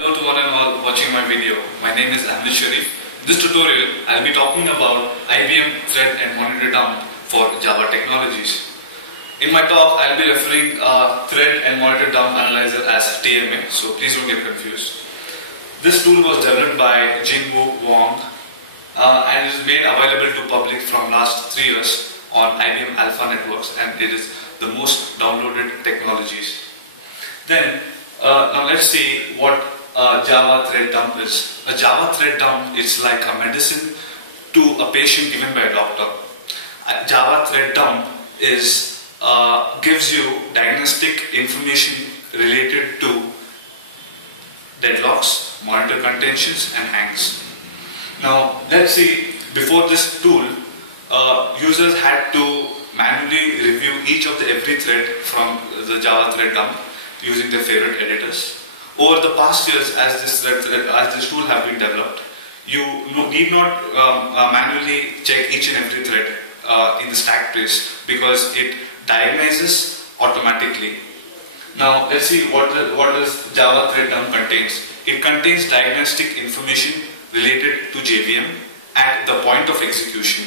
Hello to one and all watching my video. My name is Ahmed Sharif. In this tutorial, I will be talking about IBM thread and monitor dump for Java technologies. In my talk, I will be referring thread and monitor dump analyzer as TMA, so please don't get confused. This tool was developed by Jingwu Wang and is made available to public from last 3 years on IBM Alpha networks, and it is the most downloaded technologies. Then, now let's see what Java thread dump is. A Java thread dump is like a medicine to a patient given by a doctor. A Java thread dump is gives you diagnostic information related to deadlocks, monitor contentions, and hangs. Now let's see. Before this tool, users had to manually review each of every thread from the Java thread dump using their favorite editors. Over the past years, as this tool have been developed, you need not manually check each and every thread in the stack trace because it diagnoses automatically. Now let's see what does Java thread dump contains. It contains diagnostic information related to JVM at the point of execution.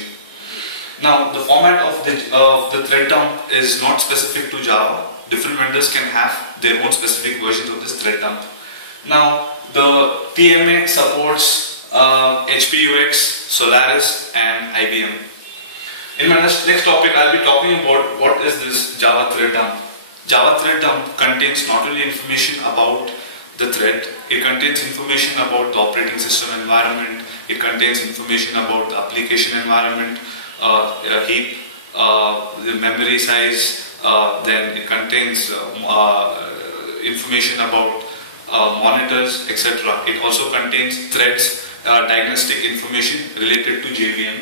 Now the format of the thread dump is not specific to Java. Different vendors can have their own specific versions of this thread dump. Now, the TMA supports HPUX, Solaris, and IBM. In my next topic, I'll be talking about what is this Java thread dump. Java thread dump contains not only information about the thread, it contains information about the operating system environment, it contains information about the application environment, heap, the memory size. Then it contains information about monitors, etc. It also contains threads, diagnostic information related to JVM.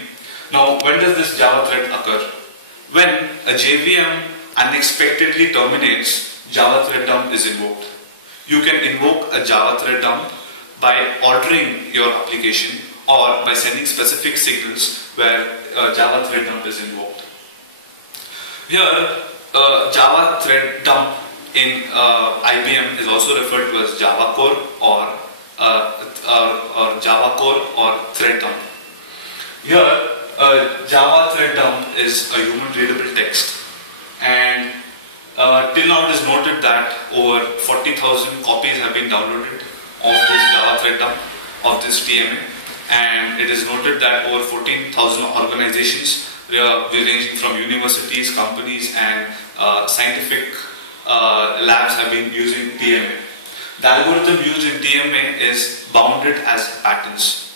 Now, when does this Java thread occur? When a JVM unexpectedly terminates, Java thread dump is invoked. You can invoke a Java thread dump by altering your application or by sending specific signals where Java thread dump is invoked. Here, Java thread dump in IBM is also referred to as Java core or Java core or thread dump. Here, Java thread dump is a human readable text, and till now it is noted that over 40,000 copies have been downloaded of this Java thread dump of this TMA, and it is noted that over 14,000 organizations ranging from universities, companies, and scientific labs have been using TMA. The algorithm used in TMA is bounded as patterns.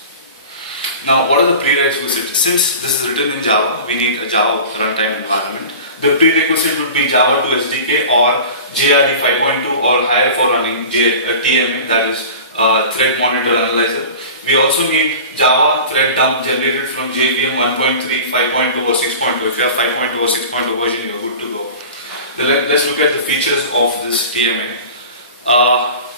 Now, what are the prerequisites? Since this is written in Java, we need a Java runtime environment. The prerequisite would be Java 2 SDK or JRE 5.2 or higher for running TMA, that is Thread Monitor Analyzer. We also need Java thread dump generated from JVM 1.3, 5.2 or 6.2. If you have 5.2 or 6.2 version, you're good to go. Let's look at the features of this TMA.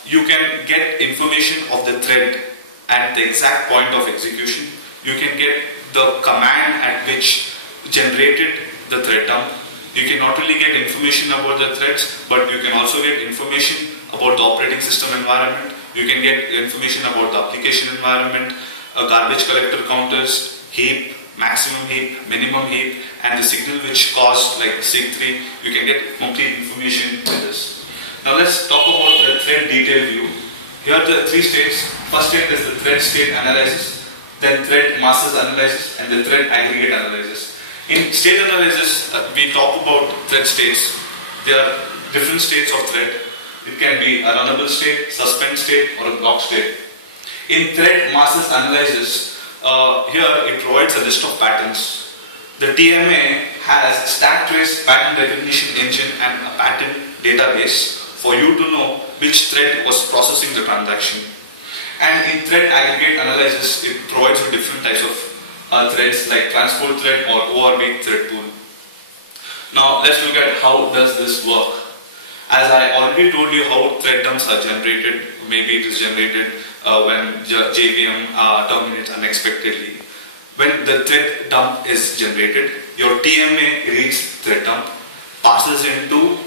You can get information of the thread at the exact point of execution. You can get the command at which generated the thread dump. You can not only get information about the threads, but you can also get information about the operating system environment. You can get information about the application environment, garbage collector counters, heap, maximum heap, minimum heap, and the signal which caused like sig3. You can get complete information with this. Now let's talk about the thread detail view. Here are the 3 states. First state is the thread state analysis, then thread masses analysis, and the thread aggregate analysis. In state analysis, we talk about thread states. There are different states of thread. It can be a runnable state, suspend state, or a block state. In thread masses analysis, here it provides a list of patterns. The TMA has stack trace pattern recognition engine and a pattern database for you to know which thread was processing the transaction. And in thread aggregate analysis, it provides you different types of threads like transport thread or ORB thread pool. Now let's look at how does this work. As I already told you how thread dumps are generated, maybe it is generated when JVM terminates unexpectedly. When the thread dump is generated, your TMA reads thread dump, passes into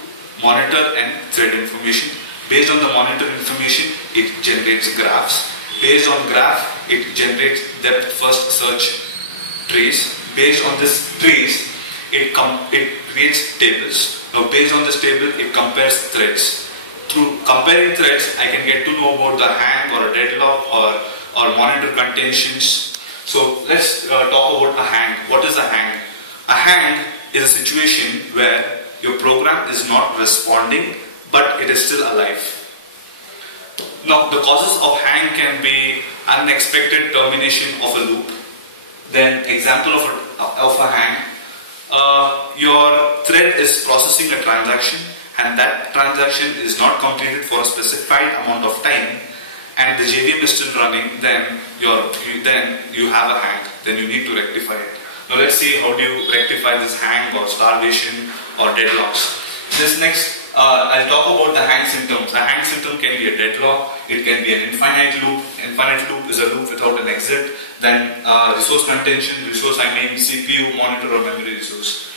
monitor and thread information, Based on the monitor information, it generates graphs. Based on graph, it generates depth first search trees. Based on this trees, it creates tables. Now based on this table, it compares threads. Through comparing threads, I can get to know about the hang or a deadlock or monitor contentions. So let's talk about a hang. What is a hang? A hang is a situation where your program is not responding, but it is still alive. Now the causes of hang can be unexpected termination of a loop. Then example of a hang. Your thread is processing a transaction and that transaction is not completed for a specified amount of time and the JVM is still running, then you have a hang. Then you need to rectify it. Now let's see how do you rectify this hang or starvation or deadlocks. This next, I'll talk about the hang symptoms. A hang symptom can be a deadlock, it can be an infinite loop. Infinite loop is a loop without an exit. Then resource contention, resource I mean CPU, monitor or memory resource.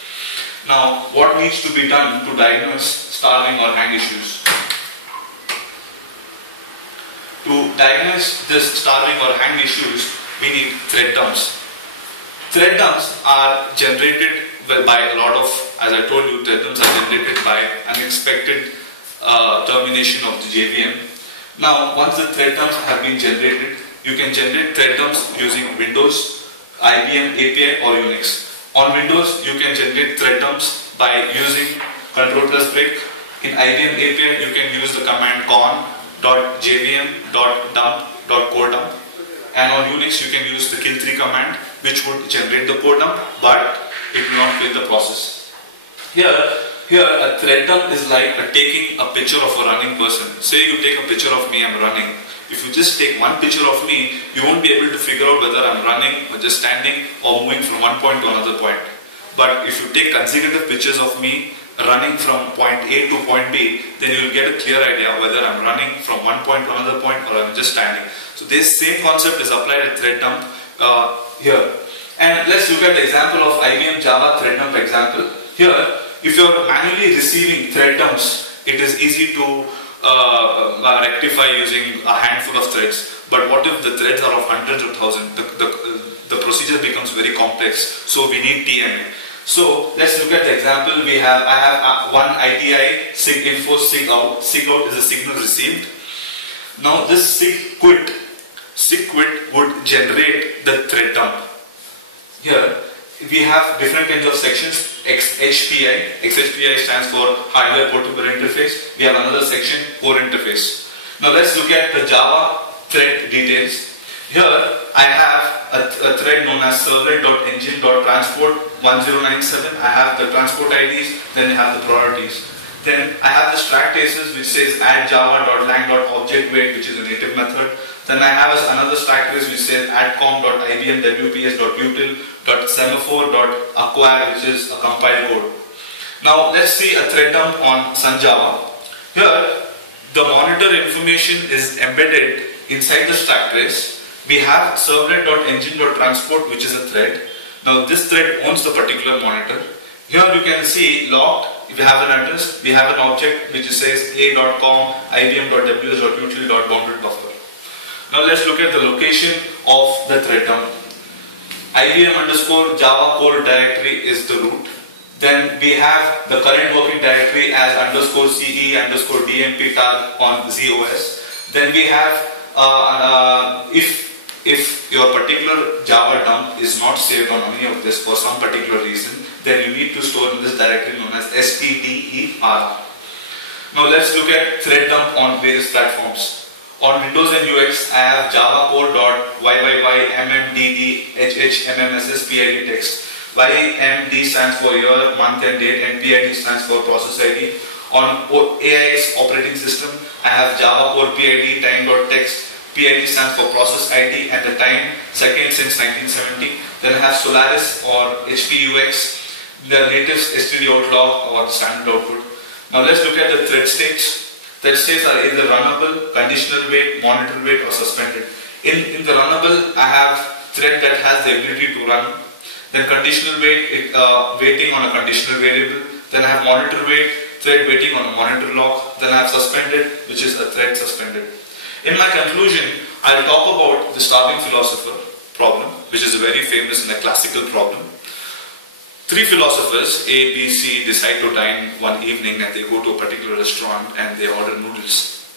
Now what needs to be done to diagnose starving or hang issues? To diagnose this starving or hang issues, we need thread dumps. Thread dumps are generated by a lot of, as I told you, thread dumps are generated by unexpected termination of the JVM. Now, once the thread dumps have been generated, you can generate thread dumps using Windows, IBM API or Unix. On Windows, you can generate thread dumps by using Ctrl+break. In IBM API, you can use the command con.jvm.dump.core-dump. And on Unix, you can use the kill3 command, which would generate the core dump, but it will not kill the process. Here, a thread dump is like taking a picture of a running person. Say you take a picture of me, I'm running. If you just take one picture of me, you won't be able to figure out whether I'm running or just standing or moving from one point to another point. But if you take consecutive pictures of me running from point A to point B, then you will get a clear idea whether I'm running from one point to another point or I'm just standing. So this same concept is applied at thread dump here. And let's look at the example of IBM Java thread dump example. Here, if you're manually receiving thread dumps, it is easy to rectify using a handful of threads. But what if the threads are of hundreds of thousands? The procedure becomes very complex. So we need TMA. So let's look at the example. I have one ITI sig info sig out. Sig out is a signal received. Now this sig quit would generate the thread dump. Here we have different kinds of sections. XHPI stands for hardware portable interface. We have another section, core interface. Now let's look at the Java thread details. Here I have a thread known as servlet.engine.transport1097. I have the transport IDs, then I have the priorities. Then I have the stack traces which says add java.lang.objectWait, which is a native method. Then I have another stack trace which says add com.ibm.wps.util.semaphore.acquire, which is a compiled code. Now let's see a thread dump on Sun Java. Here the monitor information is embedded inside the stack trace. We have servlet.engine.transport, which is a thread. Now this thread owns the particular monitor. Here you can see logged. If you have an address, we have an object which says a.com ibm.ws.util.bounded buffer. Now let's look at the location of the thread dump. IBM_Java core directory is the root. Then we have the current working directory as _CE_DMP tag on ZOS. Then we have if your particular Java dump is not saved on any of this for some particular reason, then you need to store in this directory known as stder. Now let's look at thread dump on various platforms. On Windows and UX, I have java core.yyymmddhhmmsspid text. YMD stands for year, month and date, and PID stands for process ID. On AIS operating system, I have java core PID time.text. PID stands for process ID and the time, second since 1970. Then I have Solaris or HPUX, the native std outlog or the standard output. Now let's look at the thread states. Thread states are either runnable, conditional wait, monitor wait or suspended. In the runnable, I have thread that has the ability to run. Then conditional wait, waiting on a conditional variable. Then I have monitor wait, thread waiting on a monitor log. Then I have suspended, which is a thread suspended. In my conclusion, I'll talk about the starving philosopher problem, which is a very famous and a classical problem. Three philosophers, A, B, C, decide to dine one evening and they go to a particular restaurant and they order noodles.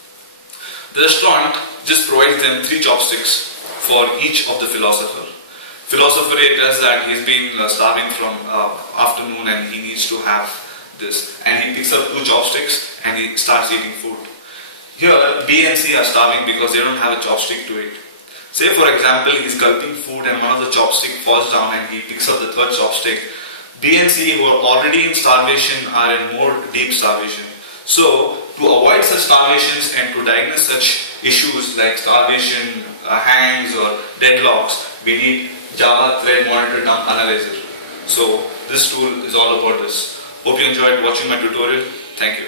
The restaurant just provides them 3 chopsticks for each of the philosopher. Philosopher A tells that he's been starving from afternoon and he needs to have this. And he picks up 2 chopsticks and he starts eating food. Here, B and C are starving because they don't have a chopstick to eat. Say for example, he's gulping food and one of the chopsticks falls down and he picks up the 3rd chopstick. B and C, who are already in starvation, are in more deep starvation. So, to avoid such starvations and to diagnose such issues like starvation, hangs or deadlocks, we need Java Thread Monitor Dump Analyzer. So, this tool is all about this. Hope you enjoyed watching my tutorial. Thank you.